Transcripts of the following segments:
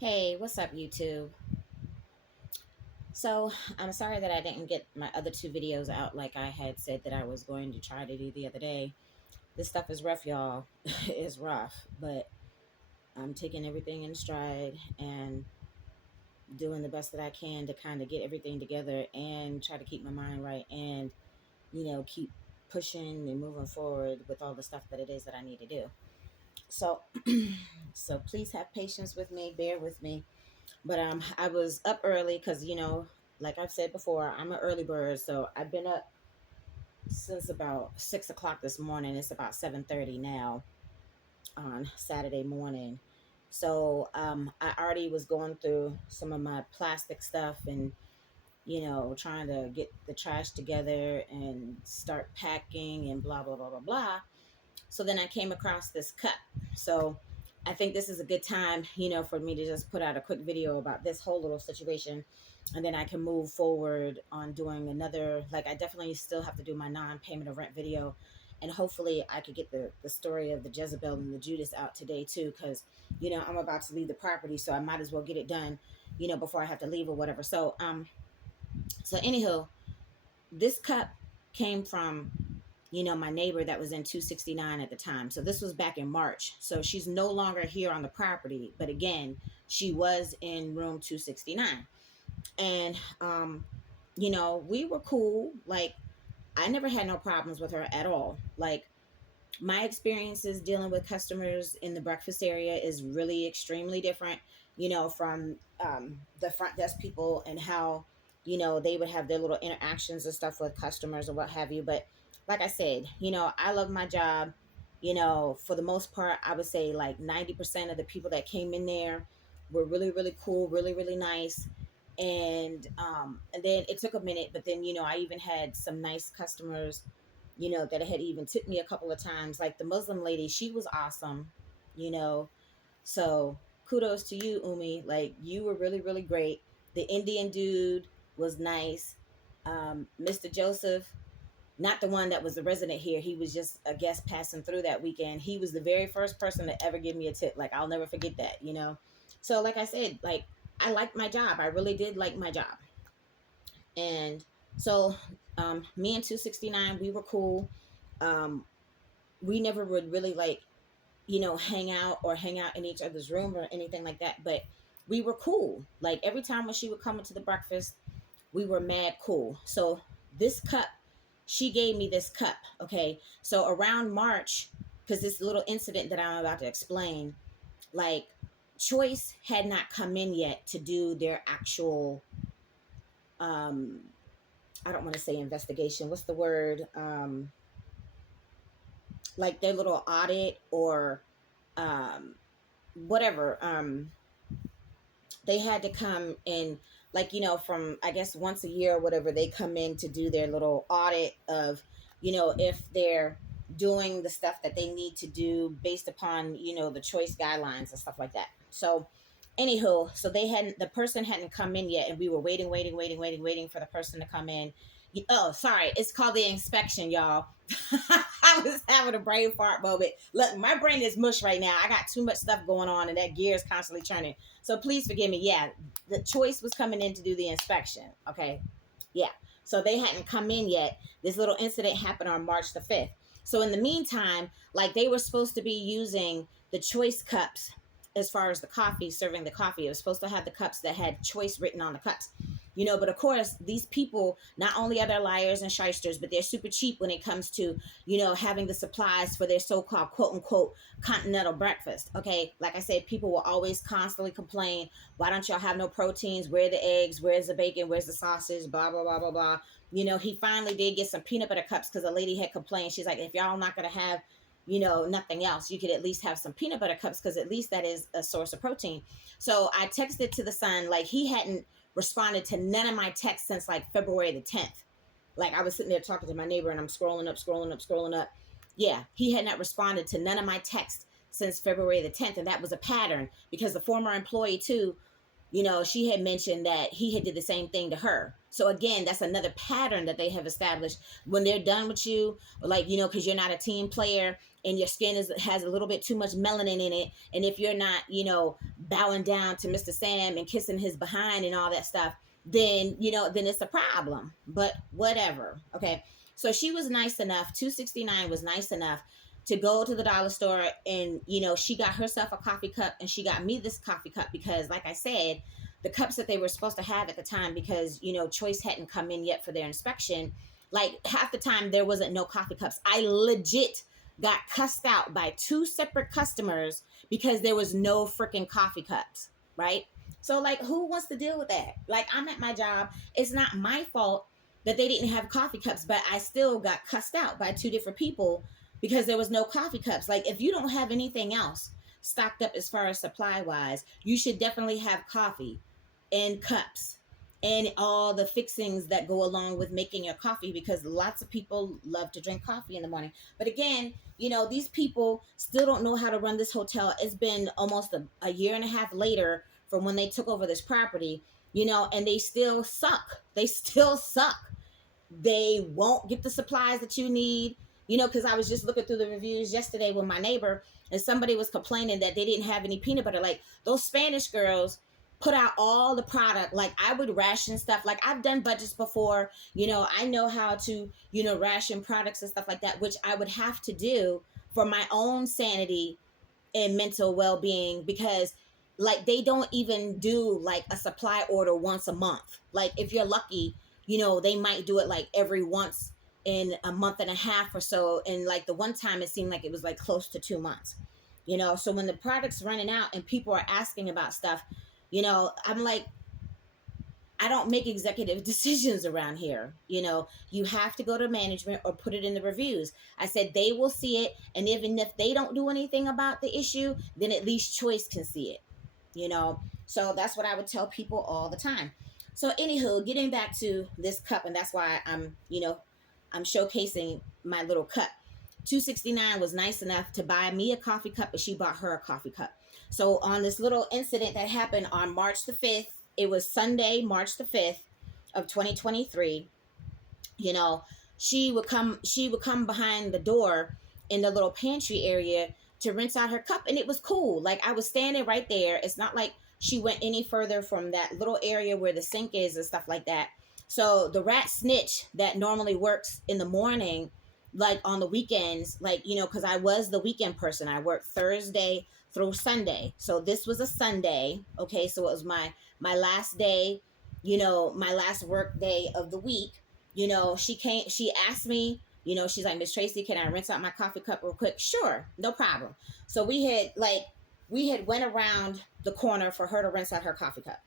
Hey, what's up, YouTube? So, I'm sorry that I didn't get my other two videos out like I had said that I was going to try to do the other day. This stuff is rough, y'all. It's rough, but I'm taking everything in stride and doing the best that I can to kind of get everything together and try to keep my mind right and, keep pushing and moving forward with all the stuff that it is that I need to do. So, so please have patience with me, bear with me. But I was up early because like I've said before, I'm an early bird, so I've been up since about 6 o'clock this morning. It's about 7:30 now on Saturday morning. So I already was going through some of my plastic stuff and trying to get the trash together and start packing and blah blah blah blah blah. So then I came across this cup. So I think this is a good time, for me to just put out a quick video about this whole little situation. And then I can move forward on doing another, like I definitely still have to do my non-payment of rent video. And hopefully I could get the story of the Jezebel and the Judas out today too. Cause, I'm about to leave the property. So I might as well get it done, before I have to leave or whatever. So anywho, this cup came from my neighbor that was in 269 at the time. So this was back in March. So she's no longer here on the property, but again, she was in room 269. And we were cool. Like I never had no problems with her at all. Like my experiences dealing with customers in the breakfast area is really extremely different, from the front desk people and how, they would have their little interactions and stuff with customers or what have you. But like I said, I love my job. For the most part, I would say like 90% of the people that came in there were really, really cool, really, really nice. And then it took a minute, but then, I even had some nice customers that had even tipped me a couple of times. Like the Muslim lady, she was awesome, you know. So kudos to you, Umi. Like you were really, really great. The Indian dude was nice. Mr. Joseph, not the one that was the resident here. He was just a guest passing through that weekend. He was the very first person to ever give me a tip. Like I'll never forget that. So like I said, like I liked my job. I really did like my job. And so me and 269, we were cool. Um, we never would really like, hang out in each other's room or anything like that. But we were cool. Like every time when she would come into the breakfast, we were mad cool. So this cup, she gave me this cup. Okay. So around March, because this little incident that I'm about to explain, like Choice had not come in yet to do their actual um I don't want to say investigation. What's the word? Like their little audit or um, whatever. They had to come in, like, from, I guess, once a year or whatever, they come in to do their little audit of, if they're doing the stuff that they need to do based upon, the choice guidelines and stuff like that. So, anywho, so the person hadn't come in yet, and we were waiting for the person to come in. Oh, sorry, it's called the inspection, y'all. I was having a brain fart moment. Look, my brain is mush right now. I got too much stuff going on, and that gear is constantly turning. So please forgive me. Yeah, the choice was coming in to do the inspection. Okay, yeah. So they hadn't come in yet. This little incident happened on March the 5th. So in the meantime, like they were supposed to be using the choice cups as far as the coffee, serving the coffee. It was supposed to have the cups that had choice written on the cups. But of course, these people, not only are they liars and shysters, but they're super cheap when it comes to, having the supplies for their so-called quote unquote continental breakfast. Okay. Like I said, people will always constantly complain, why don't y'all have no proteins? Where are the eggs? Where's the bacon? Where's the sausage? Blah, blah, blah, blah, blah. He finally did get some peanut butter cups because a lady had complained. She's like, if y'all not going to have, nothing else, you could at least have some peanut butter cups because at least that is a source of protein. So I texted to the son, like he hadn't responded to none of my texts since like February the 10th. Like I was sitting there talking to my neighbor and I'm scrolling up. Yeah, he had not responded to none of my texts since February the 10th. And that was a pattern because the former employee too, she had mentioned that he had did the same thing to her. So again, that's another pattern that they have established when they're done with you, like, because you're not a team player and your skin has a little bit too much melanin in it. And if you're not, bowing down to Mr. Sam and kissing his behind and all that stuff, then, then it's a problem. But whatever. Okay. So she was nice enough, 269 was nice enough to go to the dollar store, and she got herself a coffee cup and she got me this coffee cup because, like I said, the cups that they were supposed to have at the time, because Choice hadn't come in yet for their inspection, like half the time there wasn't no coffee cups. I legit got cussed out by 2 separate customers because there was no freaking coffee cups, right? So like, who wants to deal with that? Like, I'm at my job, it's not my fault that they didn't have coffee cups, but I still got cussed out by 2 different people because there was no coffee cups. Like, if you don't have anything else stocked up as far as supply wise, you should definitely have coffee and cups and all the fixings that go along with making your coffee, because lots of people love to drink coffee in the morning. But again, these people still don't know how to run this hotel. It's been almost a year and a half later from when they took over this property, and they still suck. They still suck. They won't get the supplies that you need, because I was just looking through the reviews yesterday with my neighbor, and somebody was complaining that they didn't have any peanut butter. Like, those Spanish girls put out all the product. Like, I would ration stuff. Like, I've done budgets before, I know how to, ration products and stuff like that, which I would have to do for my own sanity and mental well-being, because like, they don't even do like a supply order once a month. Like, if you're lucky, they might do it like every once in a month and a half or so. And like, the one time it seemed like it was like close to 2 months, so when the product's running out and people are asking about stuff, I'm like, I don't make executive decisions around here. You have to go to management or put it in the reviews. I said they will see it, and even if they don't do anything about the issue, then at least Choice can see it. So that's what I would tell people all the time. So anywho, getting back to this cup, and that's why I'm showcasing my little cup. 269 was nice enough to buy me a coffee cup, but she bought her a coffee cup. So on this little incident that happened on March the 5th, it was Sunday, March the 5th of 2023, she would come behind the door in the little pantry area to rinse out her cup, and it was cool. Like, I was standing right there. It's not like she went any further from that little area where the sink is and stuff like that. So the rat Snitch that normally works in the morning, like on the weekends, like, because I was the weekend person. I worked Thursday through Sunday. So this was a Sunday. Okay. So it was my last day, my last work day of the week. She asked me, she's like, Miss Tracy, can I rinse out my coffee cup real quick? Sure. No problem. So we had went around the corner for her to rinse out her coffee cup.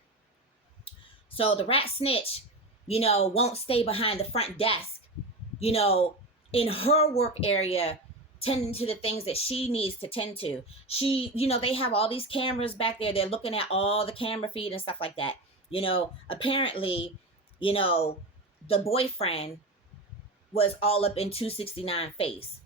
So the rat Snitch, won't stay behind the front desk, in her work area, tending to the things that she needs to tend to. She, they have all these cameras back there. They're looking at all the camera feed and stuff like that. Apparently, the boyfriend was all up in 269 face.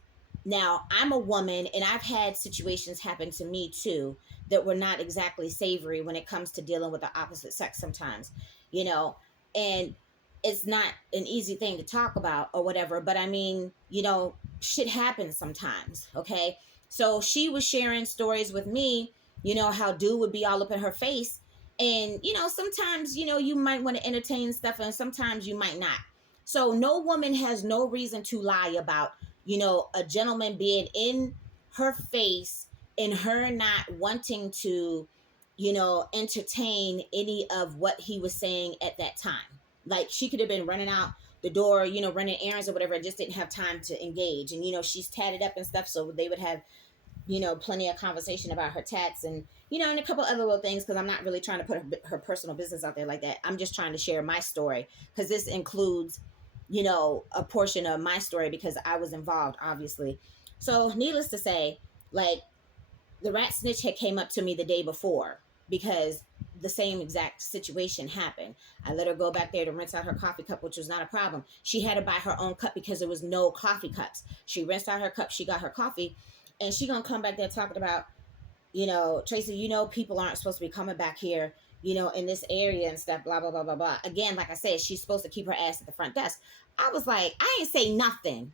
Now, I'm a woman, and I've had situations happen to me too that were not exactly savory when it comes to dealing with the opposite sex sometimes, and it's not an easy thing to talk about or whatever, but I mean, shit happens sometimes. Okay. So she was sharing stories with me, how dude would be all up in her face. And, sometimes, you might want to entertain stuff, and sometimes you might not. So no woman has no reason to lie about, a gentleman being in her face and her not wanting to, entertain any of what he was saying at that time. Like, she could have been running out the door, running errands or whatever, and just didn't have time to engage. And, she's tatted up and stuff, so they would have, plenty of conversation about her tats and, and a couple other little things, because I'm not really trying to put her personal business out there like that. I'm just trying to share my story, because this includes, a portion of my story, because I was involved, obviously. So needless to say, like, the rat Snitch had came up to me the day before, because the same exact situation happened. I let her go back there to rinse out her coffee cup, which was not a problem. She had to buy her own cup because there was no coffee cups. She rinsed out her cup. She got her coffee, and she gonna come back there talking about, Tracy, people aren't supposed to be coming back here, in this area and stuff, blah, blah, blah, blah, blah. Again, like I said, she's supposed to keep her ass at the front desk. I was like, I ain't say nothing.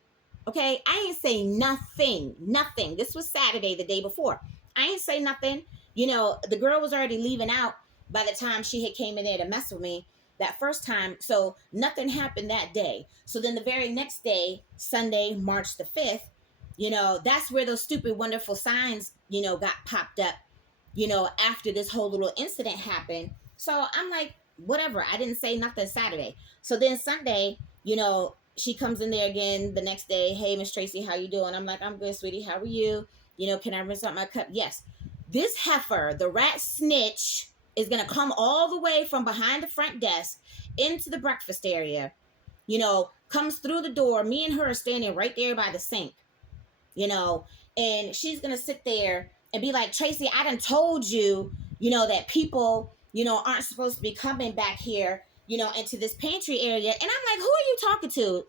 Okay. I ain't say nothing. This was Saturday, the day before. I ain't say nothing. the girl was already leaving out by the time she had came in there to mess with me that first time. So nothing happened that day. So then the very next day, Sunday, March the 5th, that's where those stupid, wonderful signs, got popped up, after this whole little incident happened. So I'm like, whatever. I didn't say nothing Saturday. So then Sunday, she comes in there again the next day. Hey, Miss Tracy, how you doing? I'm like, I'm good, sweetie. How are you? Can I rinse out my cup? Yes. This heifer, the rat Snitch, is going to come all the way from behind the front desk into the breakfast area, comes through the door. Me and her are standing right there by the sink, and she's going to sit there and be like, Tracy, I done told you, that people, aren't supposed to be coming back here, into this pantry area. And I'm like, who are you talking to?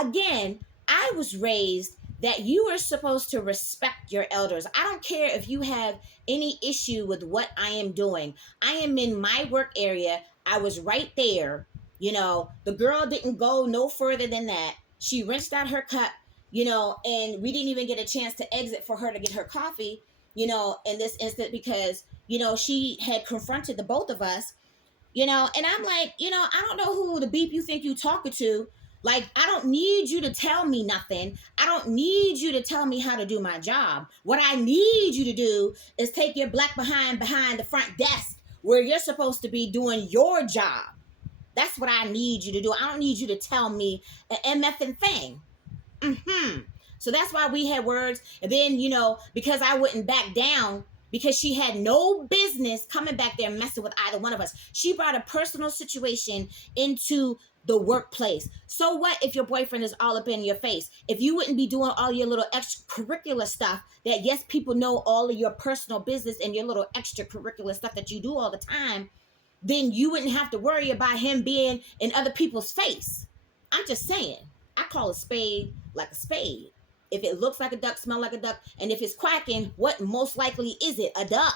Again, I was raised that you are supposed to respect your elders. I don't care if you have any issue with what I am doing. I am in my work area. I was right there. The girl didn't go no further than that. She rinsed out her cup, and we didn't even get a chance to exit for her to get her coffee, in this instant because, she had confronted the both of us, and I'm like, I don't know who the beep you think you talking to. Like, I don't need you to tell me nothing. I don't need you to tell me how to do my job. What I need you to do is take your black behind the front desk where you're supposed to be doing your job. That's what I need you to do. I don't need you to tell me an MFing thing. So that's why we had words. And then, because I wouldn't back down, because she had no business coming back there messing with either one of us. She brought a personal situation into the workplace. So what if your boyfriend is all up in your face? If you wouldn't be doing all your little extracurricular stuff that, yes, people know all of your personal business and your little extracurricular stuff that you do all the time, then you wouldn't have to worry about him being in other people's face. I'm just saying. I call a spade like a spade. If it looks like a duck, smell like a duck, and if it's quacking, what most likely is it? A duck.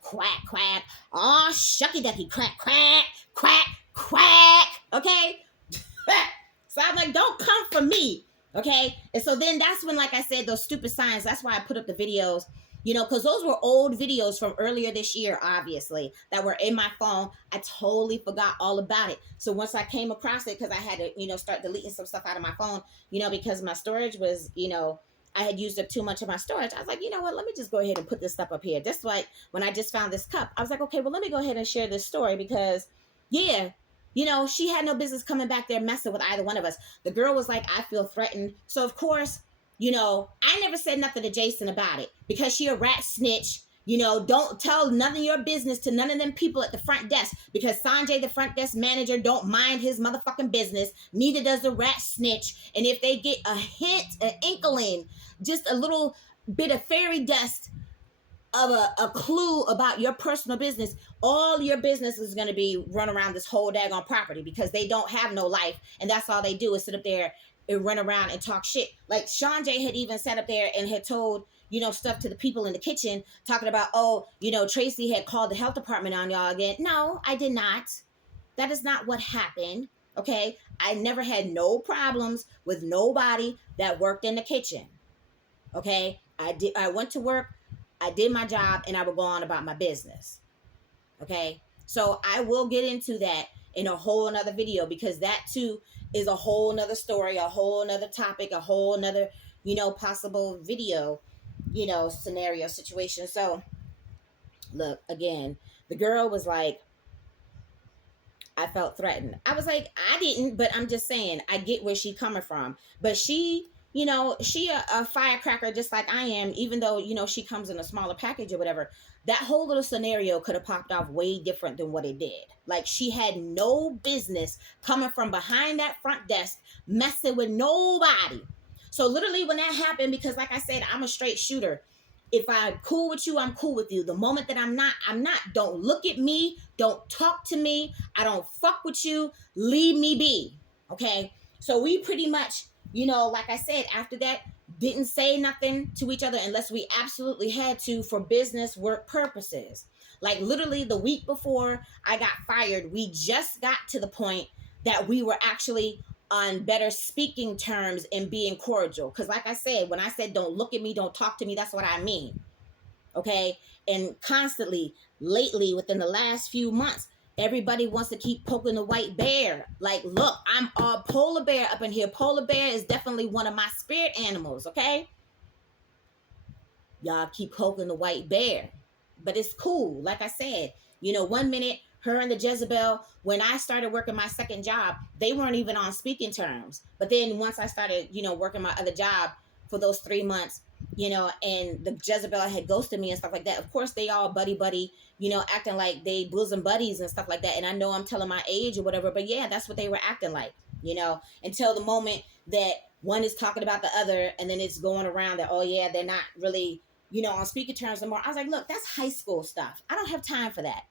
Quack, quack. Oh, shucky ducky, quack, quack, quack, quack. Okay? So I'm like, don't come for me. Okay? And so then that's when, like I said, those stupid signs, that's why I put up the videos, because those were old videos from earlier this year, obviously, that were in my phone. I totally forgot all about it. So once I came across it, because I had to, start deleting some stuff out of my phone, because my storage was, I had used up too much of my storage. I was like, you know what, let me just go ahead and put this stuff up here. Just like when I just found this cup, I was like, okay, well, let me go ahead and share this story because, yeah, she had no business coming back there messing with either one of us. The girl was like, I feel threatened. So, of course, I never said nothing to Jason about it because she a rat snitch. Don't tell none of your business to none of them people at the front desk because Sanjay, the front desk manager, don't mind his motherfucking business. Neither does the rat snitch. And if they get a hint, an inkling, just a little bit of fairy dust of a clue about your personal business, all your business is going to be run around this whole daggone property because they don't have no life. And that's all they do is sit up there and run around and talk shit. Like Sean J had even sat up there and had told, stuff to the people in the kitchen talking about, Tracy had called the health department on y'all again. No, I did not. That is not what happened. Okay. I never had no problems with nobody that worked in the kitchen. Okay. I went to work. I did my job and I would go on about my business. Okay. So I will get into that in a whole nother video because that too is a whole nother story, a whole nother topic, a whole nother, possible video, scenario situation. So look, again, the girl was like, I felt threatened. I was like, I didn't, but I'm just saying, I get where she coming from. But she, she a firecracker just like I am, even though, she comes in a smaller package or whatever. That whole little scenario could have popped off way different than what it did. Like she had no business coming from behind that front desk, messing with nobody. So literally when that happened, because like I said, I'm a straight shooter. If I'm cool with you, I'm cool with you. The moment that I'm not, I'm not. Don't look at me. Don't talk to me. I don't fuck with you. Leave me be. Okay. So we pretty much, like I said, after that, didn't say nothing to each other unless we absolutely had to for business work purposes. Like literally the week before I got fired, we just got to the point that we were actually on better speaking terms and being cordial. Because like I said, when I said don't look at me, don't talk to me, that's what I mean. Okay. And constantly, lately, within the last few months, everybody wants to keep poking the white bear. Like, look, I'm a polar bear up in here. Polar bear is definitely one of my spirit animals, okay? Y'all keep poking the white bear. But it's cool. Like I said, you know, one minute, her and the Jezebel, when I started working my second job, they weren't even on speaking terms. But then once I started, you know, working my other job for those 3 months, you know, and the Jezebel had ghosted me and stuff like that. Of course, they all buddy, you know, acting like they bosom buddies and stuff like that. And I know I'm telling my age or whatever, but yeah, that's what they were acting like, you know, until the moment that one is talking about the other, and then it's going around that, oh yeah, they're not really, you know, on speaking terms anymore. I was like, look, that's high school stuff. I don't have time for that.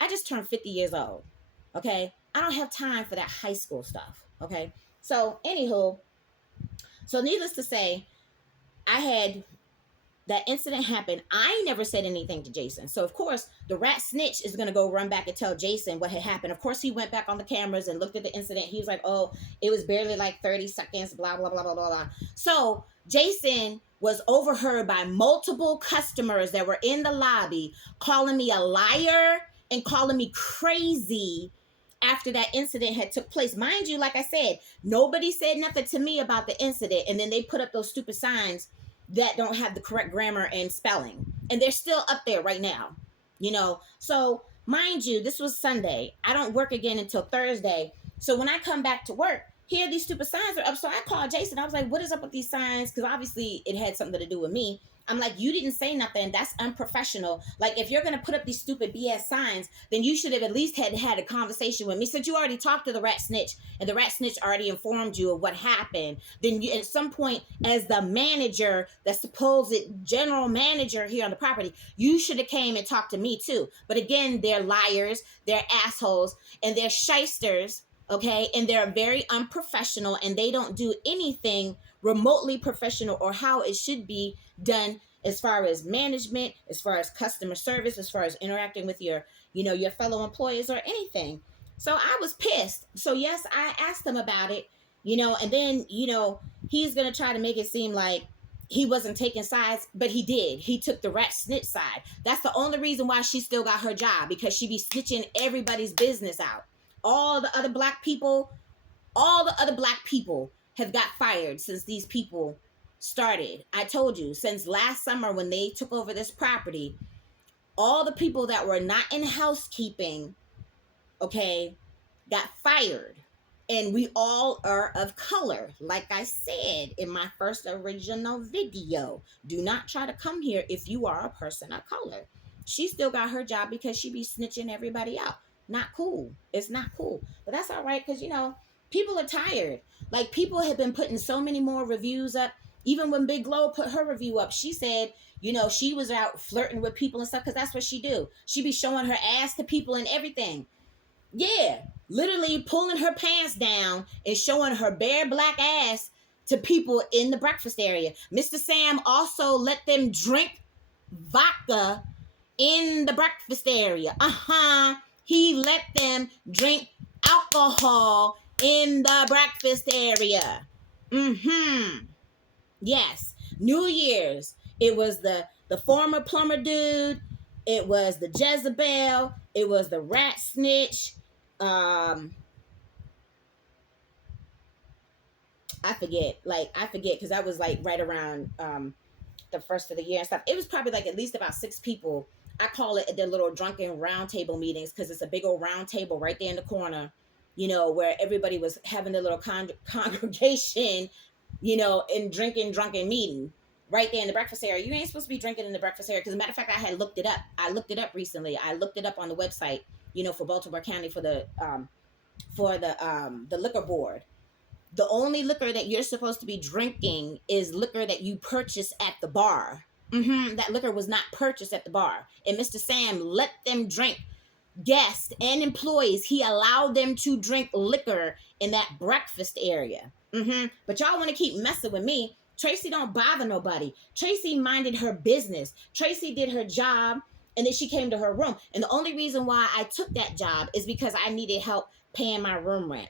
I just turned 50 years old. Okay. I don't have time for that high school stuff. Okay. So, anywho, so needless to say, I had that incident happen. I never said anything to Jason. So, of course, the rat snitch is going to go run back and tell Jason what had happened. Of course, he went back on the cameras and looked at the incident. He was like, oh, it was barely like 30 seconds, blah, blah, blah, blah, blah, blah. So, Jason was overheard by multiple customers that were in the lobby calling me a liar and calling me crazy after that incident had took place. Mind you, like I said, nobody said nothing to me about the incident. And then they put up those stupid signs that don't have the correct grammar and spelling. And they're still up there right now, you know? So mind you, this was Sunday. I don't work again until Thursday. So when I come back to work, here these stupid signs are up. So I called Jason. I was like, what is up with these signs? Because obviously it had something to do with me. I'm like, you didn't say nothing. That's unprofessional. Like, if you're going to put up these stupid BS signs, then you should have at least had a conversation with me. Since you already talked to the rat snitch and the rat snitch already informed you of what happened, then you, at some point, as the manager, the supposed general manager here on the property, you should have came and talked to me too. But again, they're liars, they're assholes, and they're shysters. Okay, and they're very unprofessional, and they don't do anything remotely professional or how it should be done as far as management, as far as customer service, as far as interacting with your, you know, your fellow employees or anything. So I was pissed. So yes, I asked him about it, you know, and then, you know, he's going to try to make it seem like he wasn't taking sides, but he did. He took the rat snitch side. That's the only reason why she still got her job, because she be snitching everybody's business out. All the other black people have got fired since these people started. I told you, since last summer when they took over this property, all the people that were not in housekeeping, okay, got fired. And we all are of color. Like I said in my first original video, do not try to come here if you are a person of color. She still got her job because she be snitching everybody out. Not cool. It's not cool. But that's all right, because, you know, people are tired. Like, people have been putting so many more reviews up. Even when Big Glow put her review up, she said, you know, she was out flirting with people and stuff, because that's what she do. She be showing her ass to people and everything. Yeah, literally pulling her pants down and showing her bare black ass to people in the breakfast area. Mr. Sam also let them drink vodka in the breakfast area. He let them drink alcohol in the breakfast area. Yes. New Year's. It was the former plumber dude. It was the Jezebel. It was the rat snitch. I forget because that was like right around the first of the year and stuff. It was probably like at least about 6 people. I call it the little drunken round table meetings, because it's a big old round table right there in the corner, you know, where everybody was having their little congregation, you know, and drinking drunken meeting right there in the breakfast area. You ain't supposed to be drinking in the breakfast area, because as a matter of fact, I had looked it up. I looked it up recently. I looked it up on the website, you know, for Baltimore County for the liquor board. The only liquor that you're supposed to be drinking is liquor that you purchase at the bar. That liquor was not purchased at the bar. And Mr. Sam let them drink. Guests and employees, he allowed them to drink liquor in that breakfast area. But y'all want to keep messing with me. Tracy don't bother nobody. Tracy minded her business. Tracy did her job, and then she came to her room. And the only reason why I took that job is because I needed help paying my room rent.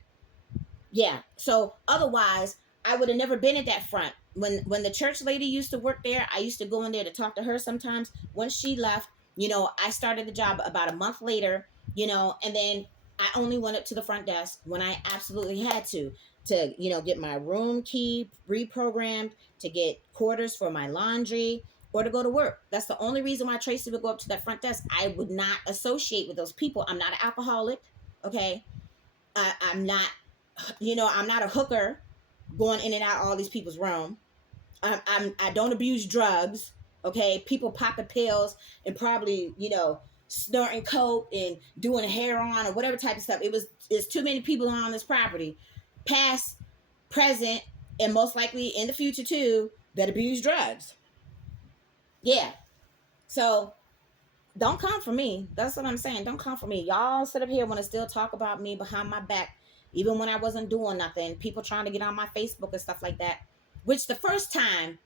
Yeah. So otherwise, I would have never been at that front. When the church lady used to work there, I used to go in there to talk to her sometimes. Once she left, You know, I started the job about a month later, you know, and then I only went up to the front desk when I absolutely had to, you know, get my room key reprogrammed, to get quarters for my laundry, or to go to work. That's the only reason why Tracy would go up to that front desk. I would not associate with those people. I'm not an alcoholic, okay? I'm not, you know, I'm not a hooker going in and out of all these people's room. I don't abuse drugs. Okay, people popping pills and probably, you know, snorting coke and doing hair on or whatever type of stuff. It's too many people on this property, past, present, and most likely in the future too, that abuse drugs. Yeah. So don't come for me. That's what I'm saying. Don't come for me. Y'all sit up here want to still talk about me behind my back, even when I wasn't doing nothing. People trying to get on my Facebook and stuff like that. Which the first time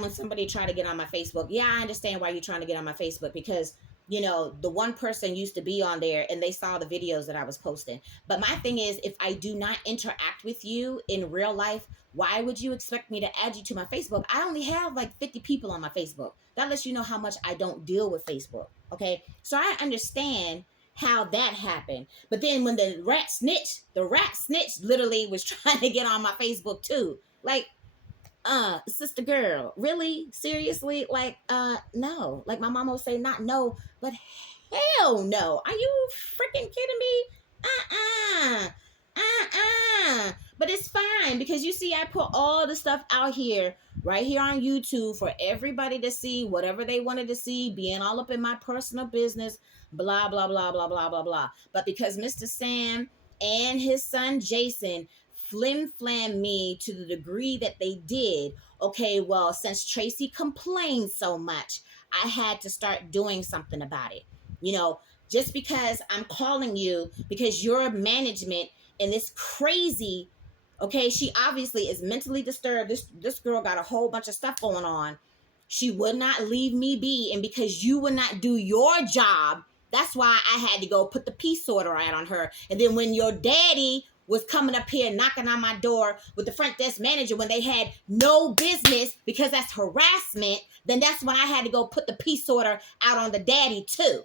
when somebody tried to get on my Facebook, yeah, I understand why you're trying to get on my Facebook, because you know the one person used to be on there and they saw the videos that I was posting. But my thing is, if I do not interact with you in real life, why would you expect me to add you to my Facebook? I only have like 50 people on my Facebook. That lets you know how much I don't deal with Facebook. Okay, so I understand how that happened. But then when the rat snitch literally was trying to get on my Facebook too. Like, sister girl, really? Seriously? Like, no. Like my mama would say, not no, but hell no. Are you freaking kidding me? Uh-uh. But it's fine, because you see, I put all the stuff out here, right here on YouTube, for everybody to see whatever they wanted to see, being all up in my personal business, blah, blah, blah, blah, blah, blah, blah. But because Mr. Sam and his son Jason flim flam me to the degree that they did, okay, well, since Tracy complained so much, I had to start doing something about it. You know, just because I'm calling you because your management and this crazy, okay, she obviously is mentally disturbed. This girl got a whole bunch of stuff going on. She would not leave me be, and because you would not do your job, that's why I had to go put the peace order out on her. And then when your daddy was coming up here knocking on my door with the front desk manager when they had no business, because that's harassment, then that's when I had to go put the peace order out on the daddy too.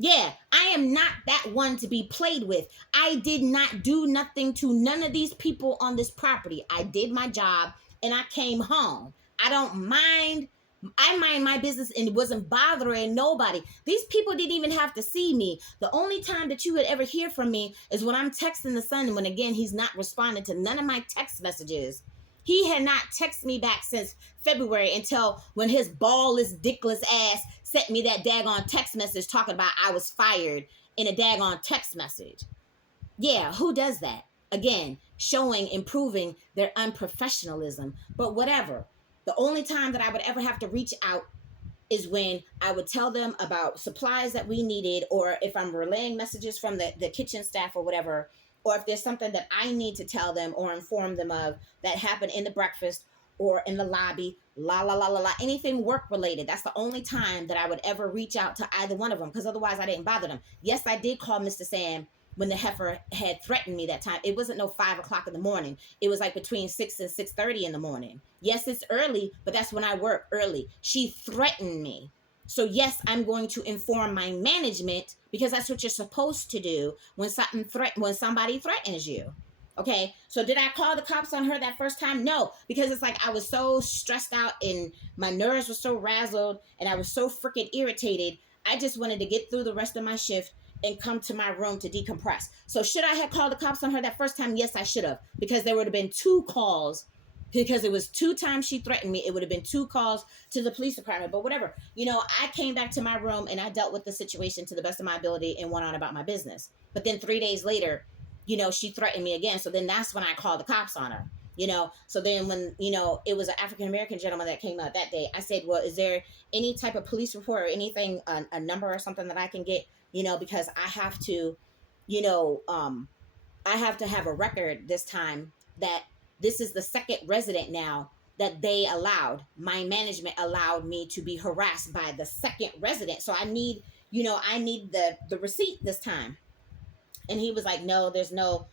Yeah, I am not that one to be played with. I did not do nothing to none of these people on this property. I did my job and I came home. I don't mind. I mind my business and wasn't bothering nobody. These people didn't even have to see me. The only time that you would ever hear from me is when I'm texting the son, when again he's not responding to none of my text messages. He had not texted me back since February, until when his ballless, dickless ass sent me that daggone text message talking about I was fired in a daggone text message. Yeah, who does that? Again, showing, improving their unprofessionalism. But whatever. The only time that I would ever have to reach out is when I would tell them about supplies that we needed, or if I'm relaying messages from the kitchen staff or whatever, or if there's something that I need to tell them or inform them of that happened in the breakfast or in the lobby, anything work related. That's the only time that I would ever reach out to either one of them, because otherwise I didn't bother them. Yes, I did call Mr. Sam when the heifer had threatened me that time. It wasn't no 5 o'clock in the morning. It was like between 6 and 6:30 in the morning. Yes, it's early, but that's when I work early. She threatened me. So yes, I'm going to inform my management, because that's what you're supposed to do when somebody threatens you. Okay, so did I call the cops on her that first time? No, because it's like I was so stressed out and my nerves were so razzled and I was so freaking irritated. I just wanted to get through the rest of my shift and come to my room to decompress. So should I have called the cops on her that first time? Yes, I should have, because there would have been 2 calls, because it was 2 times she threatened me. It would have been 2 calls to the police department. But whatever, you know, I came back to my room and I dealt with the situation to the best of my ability and went on about my business. But then 3 days later, you know, she threatened me again. So then that's when I called the cops on her. You know, so then when, you know, it was an African-American gentleman that came out that day, I said, well, is there any type of police report or anything, a number or something that I can get, you know, because I have to, you know, I have to have a record this time that this is the second resident now that they allowed. My management allowed me to be harassed by the second resident. So I need, you know, I need the receipt this time. And he was like, no, there's no,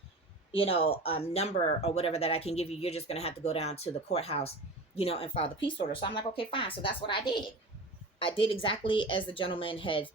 you know, number or whatever that I can give you. You're just going to have to go down to the courthouse, you know, and file the peace order. So I'm like, okay, fine. So that's what I did. I did exactly as the gentleman had,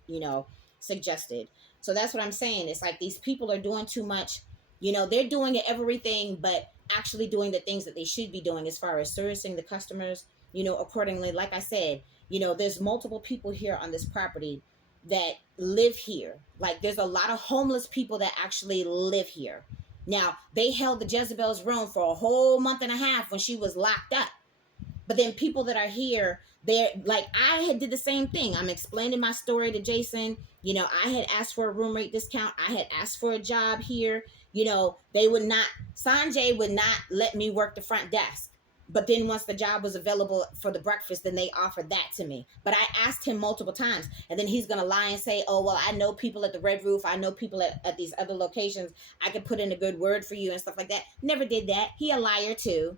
suggested. So that's what I'm saying. It's like these people are doing too much. They're doing everything but actually doing the things that they should be doing as far as servicing the customers, accordingly. Like I said, there's multiple people here on this property that live here. Like there's a lot of homeless people that actually live here. Now, they held the Jezebel's room for a whole month and a half when she was locked up. But then people that are here, they're like, I had did the same thing. I'm explaining my story to Jason. I had asked for a room rate discount. I had asked for a job here. They would not, Sanjay would not let me work the front desk. But then once the job was available for the breakfast, then they offered that to me. But I asked him multiple times. And then he's going to lie and say, oh, well, I know people at the Red Roof. I know people at these other locations. I could put in a good word for you and stuff like that. Never did that. He a liar too.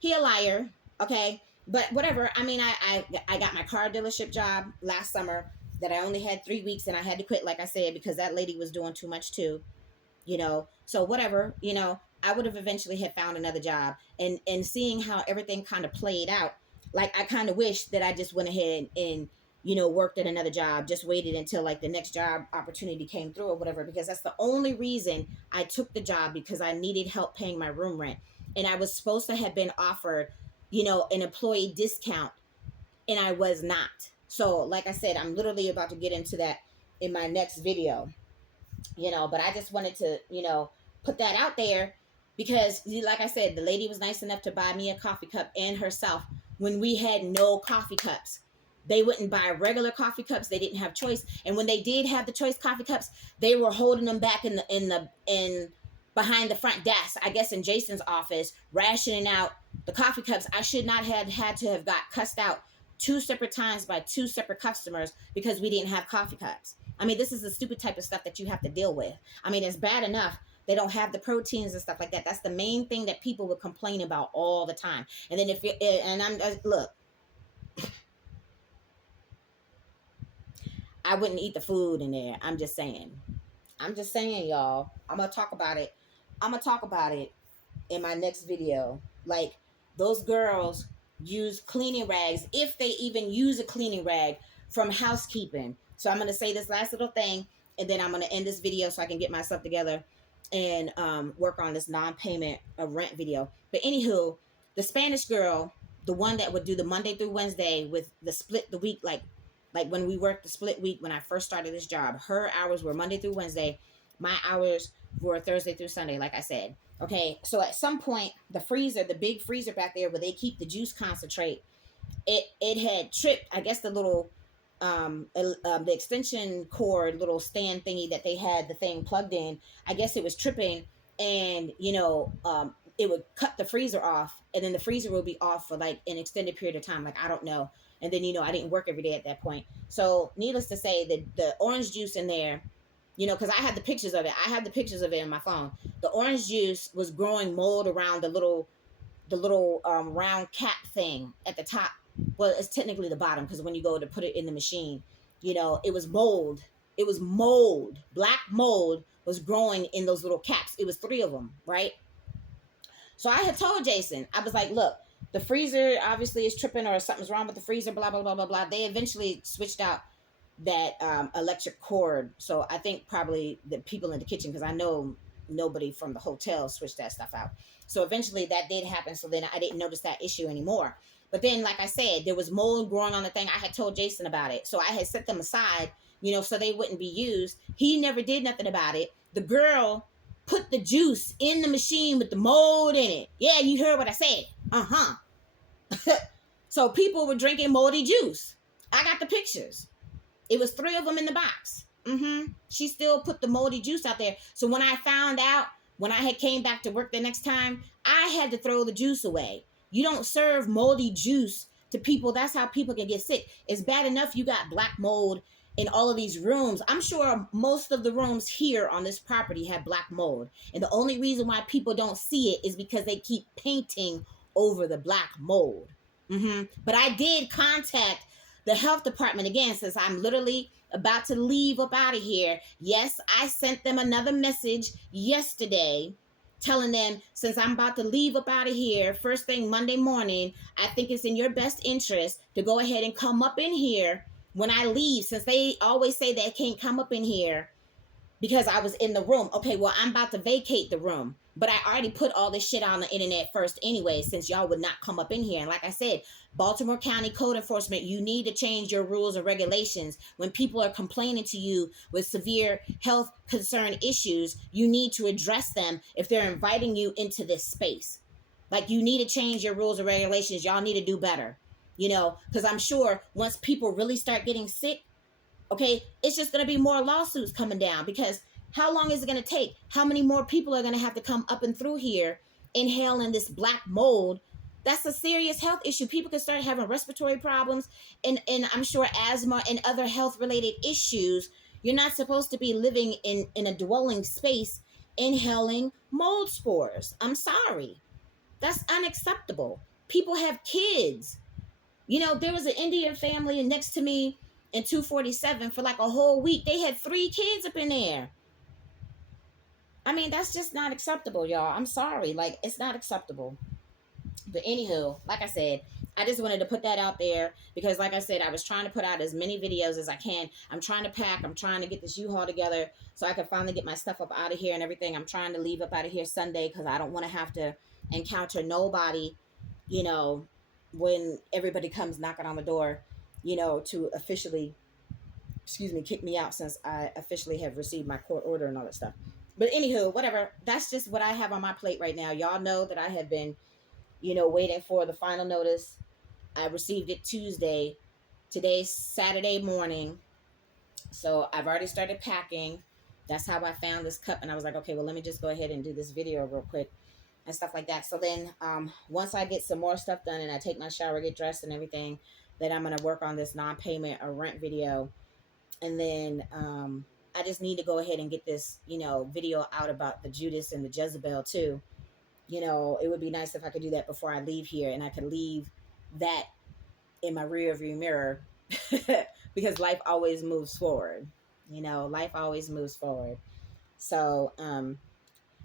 He a liar. Okay. But whatever. I mean, I got my car dealership job last summer that I only had 3 weeks and I had to quit, like I said, because that lady was doing too much too. So whatever, I would have eventually had found another job, and seeing how everything kind of played out, like I kind of wish that I just went ahead and worked at another job, just waited until like the next job opportunity came through or whatever, because that's the only reason I took the job, because I needed help paying my room rent, and I was supposed to have been offered an employee discount, and I was not. So like I said, I'm literally about to get into that in my next video. But I just wanted to, put that out there, because like I said, the lady was nice enough to buy me a coffee cup and herself when we had no coffee cups. They wouldn't buy regular coffee cups. They didn't have choice. And when they did have the choice coffee cups, they were holding them back in behind the front desk, I guess in Jason's office, rationing out the coffee cups. I should not have had to have got cussed out 2 separate times by 2 separate customers because we didn't have coffee cups. I mean, this is the stupid type of stuff that you have to deal with. I mean, it's bad enough they don't have the proteins and stuff like that. That's the main thing that people would complain about all the time. And then look, I wouldn't eat the food in there. I'm just saying, y'all. I'm gonna talk about it. In my next video. Like, those girls use cleaning rags, if they even use a cleaning rag, from housekeeping. So I'm going to say this last little thing, and then I'm going to end this video so I can get myself together and work on this non-payment of rent video. But anywho, the Spanish girl, the one that would do the Monday through Wednesday with the split the week, like when we worked the split week when I first started this job, her hours were Monday through Wednesday. My hours were Thursday through Sunday, like I said. Okay, so at some point, the freezer, the big freezer back there where they keep the juice concentrate, it had tripped. I guess the little the extension cord little stand thingy that they had the thing plugged in, I guess it was tripping, and it would cut the freezer off, and then the freezer would be off for like an extended period of time, like I don't know. And then I didn't work every day at that point, so needless to say, the orange juice in there, because I had the pictures of it in my phone. The orange juice was growing mold around the little round cap thing at the top. Well, it's technically the bottom, because when you go to put it in the machine, it was mold. It was mold. Black mold was growing in those little caps. It was 3 of them, right? So I had told Jason, I was like, look, the freezer obviously is tripping, or something's wrong with the freezer, blah, blah, blah, blah, blah. They eventually switched out that electric cord. So I think probably the people in the kitchen, because I know nobody from the hotel switched that stuff out. So eventually that did happen. So then I didn't notice that issue anymore. But then, like I said, there was mold growing on the thing. I had told Jason about it. So I had set them aside, so they wouldn't be used. He never did nothing about it. The girl put the juice in the machine with the mold in it. Yeah, you heard what I said. So people were drinking moldy juice. I got the pictures. It was 3 of them in the box. She still put the moldy juice out there. So when I found out, when I had came back to work the next time, I had to throw the juice away. You don't serve moldy juice to people. That's how people can get sick. It's bad enough you got black mold in all of these rooms. I'm sure most of the rooms here on this property have black mold. And the only reason why people don't see it is because they keep painting over the black mold. But I did contact the health department again, since I'm literally about to leave up out of here. Yes, I sent them another message yesterday telling them, since I'm about to leave up out of here first thing Monday morning, I think it's in your best interest to go ahead and come up in here when I leave, since they always say they can't come up in here because I was in the room. Okay, well, I'm about to vacate the room, but I already put all this shit on the internet first anyway, since y'all would not come up in here. And like I said, Baltimore County Code Enforcement, you need to change your rules and regulations. When people are complaining to you with severe health concern issues, you need to address them if they're inviting you into this space. Like, you need to change your rules and regulations. Y'all need to do better, you know, because I'm sure once people really start getting sick, okay, it's just going to be more lawsuits coming down, because how long is it going to take? How many more people are going to have to come up and through here inhaling this black mold? That's a serious health issue. People can start having respiratory problems and I'm sure asthma and other health related issues. You're not supposed to be living in a dwelling space inhaling mold spores. I'm sorry. That's unacceptable. People have kids. You know, there was an Indian family next to me in 247 for like a whole week. They had 3 kids up in there. I mean, that's just not acceptable, y'all. I'm sorry. Like, it's not acceptable. But anywho, like I said, I just wanted to put that out there because, like I said, I was trying to put out as many videos as I can. I'm trying to pack. I'm trying to get this U-Haul together so I can finally get my stuff up out of here and everything. I'm trying to leave up out of here Sunday because I don't want to have to encounter nobody, you know, when everybody comes knocking on the door, you know, to officially, kick me out, since I officially have received my court order and all that stuff. But anywho, whatever. That's just what I have on my plate right now. Y'all know that I have been, you know, waiting for the final notice. I received it Tuesday. Today's Saturday morning. So I've already started packing. That's how I found this cup. And I was like, okay, well, let me just go ahead and do this video real quick and stuff like that. So then once I get some more stuff done and I take my shower, get dressed and everything, then I'm going to work on this non-payment or rent video. And then I just need to go ahead and get this, you know, video out about the Judas and the Jezebel too. You know, it would be nice if I could do that before I leave here, and I could leave that in my rear view mirror because life always moves forward. You know, life always moves forward. So,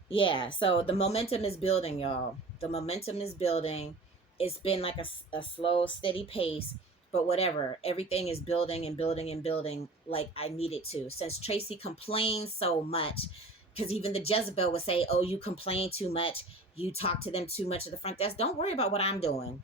yeah, so the momentum is building, y'all. The momentum is building. It's been like a slow, steady pace, but whatever. Everything is building and building and building like I need it to. Since Tracy complains so much, because even the Jezebel would say, oh, you complain too much. You talk to them too much at the front desk. Don't worry about what I'm doing.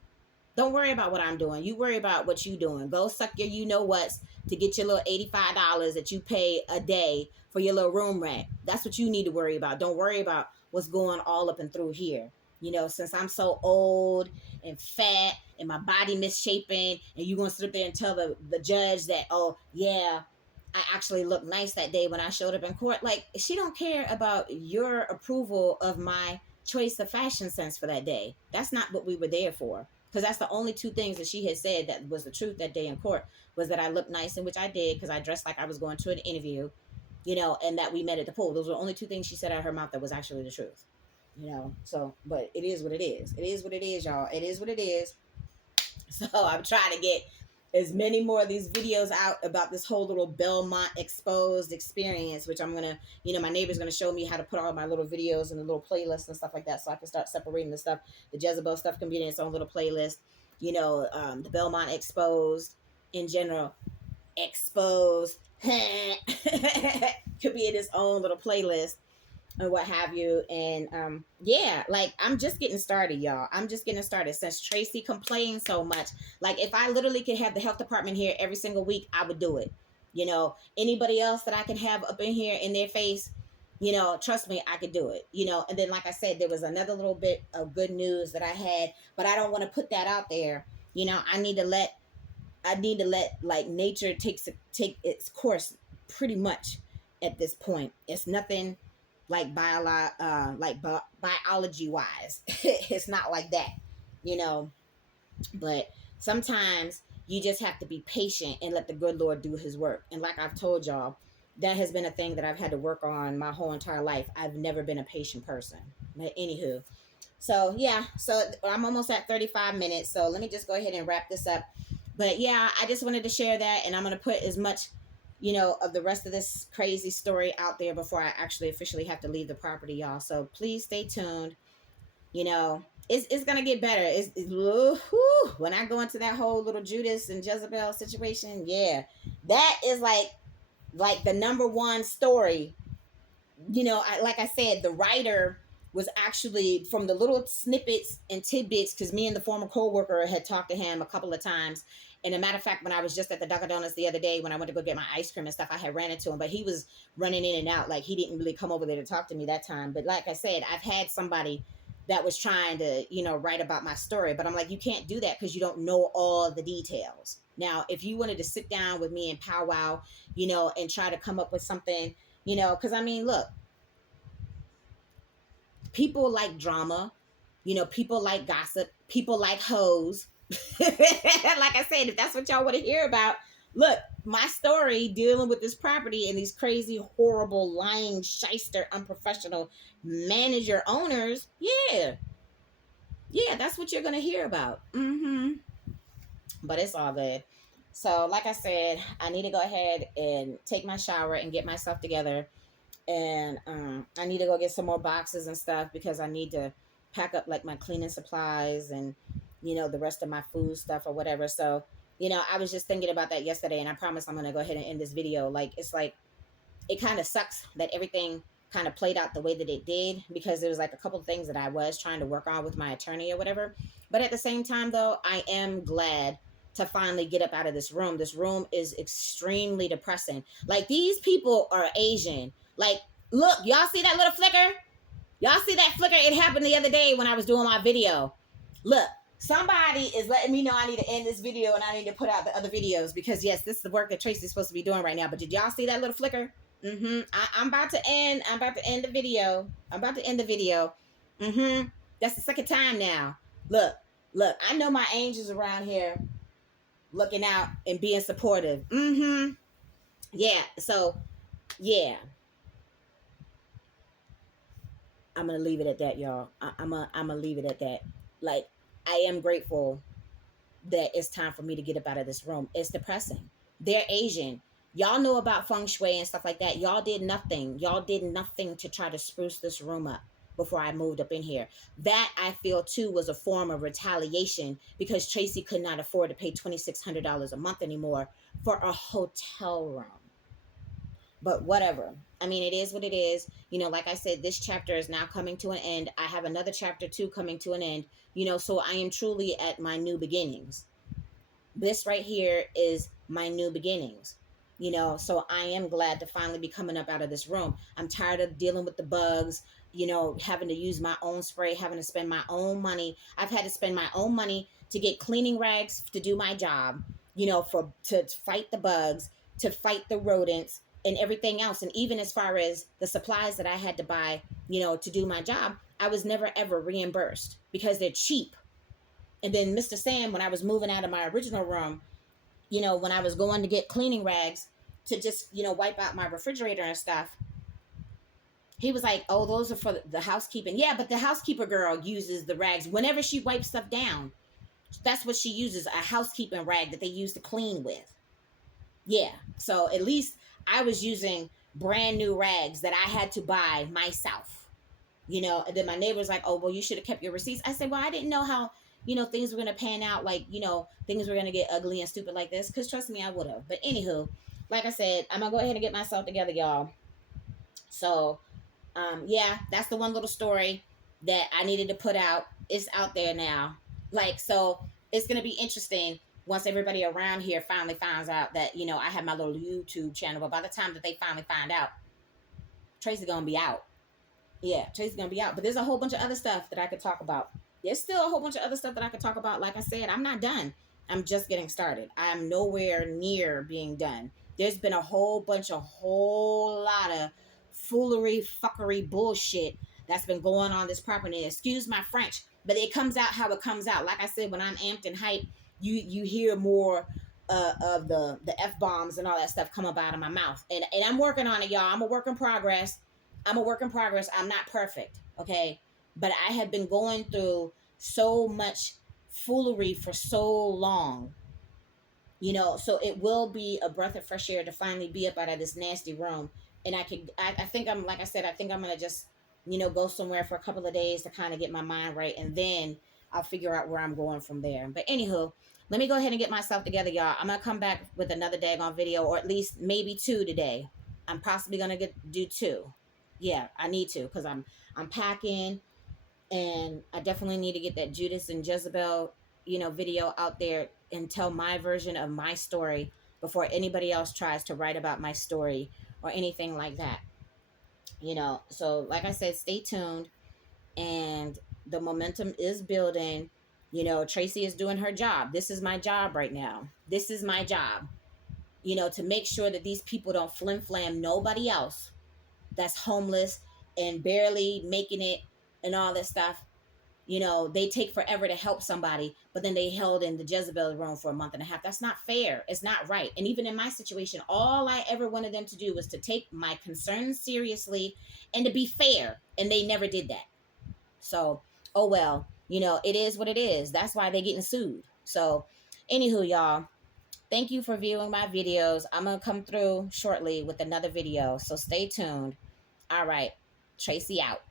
Don't worry about what I'm doing. You worry about what you doing. Go suck your you-know-whats to get your little $85 that you pay a day for your little room rent. That's what you need to worry about. Don't worry about what's going all up and through here. You know, since I'm so old and fat and my body misshapen, and you going to sit up there and tell the judge that, oh, yeah, I actually looked nice that day when I showed up in court. Like, she don't care about your approval of my choice of fashion sense for that day. That's not what we were there for. Because that's the only 2 things that she had said that was the truth that day in court, was that I looked nice, and which I did because I dressed like I was going to an interview, you know, and that we met at the pool. Those were the only 2 things she said out of her mouth that was actually the truth, you know. So, but it is what it is. It is what it is, y'all. It is what it is. So I'm trying to get as many more of these videos out about this whole little Belmont Xposed experience, which I'm going to, you know, my neighbor's going to show me how to put all my little videos in a little playlist and stuff like that, so I can start separating the stuff. The Jezebel stuff can be in its own little playlist. You know, the Belmont Xposed in general, Xposed could be in its own little playlist and what have you. And yeah, like, I'm just getting started, y'all. I'm just getting started. Since Tracy complains so much, like, if I literally could have the health department here every single week, I would do it. You know, anybody else that I can have up in here in their face, you know, trust me, I could do it. You know, and then, like I said, there was another little bit of good news that I had, but I don't want to put that out there. You know, I need to let like nature take its course pretty much at this point. It's nothing like biology wise. It's not like that, you know. But sometimes you just have to be patient and let the good Lord do his work. And like I've told y'all, that has been a thing that I've had to work on my whole entire life. I've never been a patient person. But anywho, so yeah, so I'm almost at 35 minutes. So let me just go ahead and wrap this up. But yeah, I just wanted to share that, and I'm going to put as much of the rest of this crazy story out there before I actually officially have to leave the property, y'all. So please stay tuned. It's gonna get better. When I go into that whole little Judas and Jezebel situation, yeah, that is like the number one story. Like I said, the writer was actually from the little snippets and tidbits, because me and the former co-worker had talked to him a couple of times. And a matter of fact, when I was just at the Dunkin' Donuts the other day, when I went to go get my ice cream and stuff, I had ran into him, but he was running in and out. Like, he didn't really come over there to talk to me that time. But like I said, I've had somebody that was trying to, write about my story. But I'm like, you can't do that because you don't know all the details. Now, if you wanted to sit down with me and powwow, and try to come up with something, because I mean, look, people like drama, people like gossip, people like hoes. Like I said, if that's what y'all want to hear about, look, my story dealing with this property and these crazy, horrible, lying, shyster, unprofessional manager owners, yeah, that's what you're gonna hear about. But it's all good. So, like I said, I need to go ahead and take my shower and get myself together, and I need to go get some more boxes and stuff, because I need to pack up like my cleaning supplies and the rest of my food stuff or whatever. So I was just thinking about that yesterday, and I promise I'm gonna go ahead and end this video. Like, it's like, it kind of sucks that everything kind of played out the way that it did, because there was like a couple of things that I was trying to work on with my attorney or whatever. But at the same time, though, I am glad to finally get up out of this room. This room is extremely depressing. Like, these people are Asian. Like, look, y'all see that little flicker? Y'all see that flicker? It happened the other day when I was doing my video. Look, somebody is letting me know I need to end this video and I need to put out the other videos, because yes, this is the work that Tracy's supposed to be doing right now. But did y'all see that little flicker? I'm about to end. I'm about to end the video. That's the second time now. Look. I know my angels around here looking out and being supportive. Yeah. So, yeah. I'm gonna leave it at that, y'all. I'm gonna leave it at that. Like, I am grateful that it's time for me to get up out of this room. It's depressing. They're Asian. Y'all know about feng shui and stuff like that. Y'all did nothing. Y'all did nothing to try to spruce this room up before I moved up in here. That, I feel, too, was a form of retaliation, because Tracy could not afford to pay $2,600 a month anymore for a hotel room. But whatever. I mean, it is what it is. Like I said, this chapter is now coming to an end. I have another chapter 2 coming to an end. So I am truly at my new beginnings. This right here is my new beginnings. So I am glad to finally be coming up out of this room. I'm tired of dealing with the bugs, having to use my own spray, having to spend my own money. I've had to spend my own money to get cleaning rags to do my job, to fight the bugs, to fight the rodents, and everything else. And even as far as the supplies that I had to buy, to do my job, I was never ever reimbursed because they're cheap. And then Mr. Sam, when I was moving out of my original room, when I was going to get cleaning rags to just, wipe out my refrigerator and stuff, he was like, oh, those are for the housekeeping. Yeah, but the housekeeper girl uses the rags whenever she wipes stuff down. That's what she uses, a housekeeping rag that they use to clean with. Yeah, so at least I was using brand new rags that I had to buy myself, and then my neighbor's like, oh, well, you should have kept your receipts. I said, well, I didn't know how, things were going to pan out, like, things were going to get ugly and stupid like this, because trust me, I would have. But anywho, like I said, I'm going to go ahead and get myself together, y'all. So, yeah, that's the one little story that I needed to put out. It's out there now. Like, so it's going to be interesting once everybody around here finally finds out that, I have my little YouTube channel. But by the time that they finally find out, Tracy's going to be out. Yeah, Tracy's going to be out. But there's a whole bunch of other stuff that I could talk about. There's still a whole bunch of other stuff that I could talk about. Like I said, I'm not done. I'm just getting started. I'm nowhere near being done. There's been a whole lot of foolery, fuckery, bullshit that's been going on this property. Excuse my French, but it comes out how it comes out. Like I said, when I'm amped and hyped, you hear more of the F-bombs and all that stuff come up out of my mouth. And I'm working on it, y'all. I'm a work in progress. I'm not perfect, okay? But I have been going through so much foolery for so long. you know. So it will be a breath of fresh air to finally be up out of this nasty room. And I think I'm, like I said, I think I'm gonna just, you know, go somewhere for a couple of days to kind of get my mind right, and then I'll figure out where I'm going from there. But anywho, let me go ahead and get myself together, y'all. I'm gonna come back with another daggone video, or at least maybe two today. I'm possibly gonna do two. Yeah, I need to, because I'm packing, and I definitely need to get that Judas and Jezebel, you know, video out there and tell my version of my story before anybody else tries to write about my story or anything like that. You know, so like I said, stay tuned, and the momentum is building. You know, Tracy is doing her job. This is my job right now. This is my job, you know, to make sure that these people don't flim flam nobody else that's homeless and barely making it and all this stuff. You know, they take forever to help somebody, but then they held in the Jezebel room for a month and a half. That's not fair. It's not right. And even in my situation, all I ever wanted them to do was to take my concerns seriously and to be fair. And they never did that. So, oh well, you know, it is what it is. That's why they're getting sued. So, anywho, y'all, thank you for viewing my videos. I'm going to come through shortly with another video. So stay tuned. All right. Tracy out.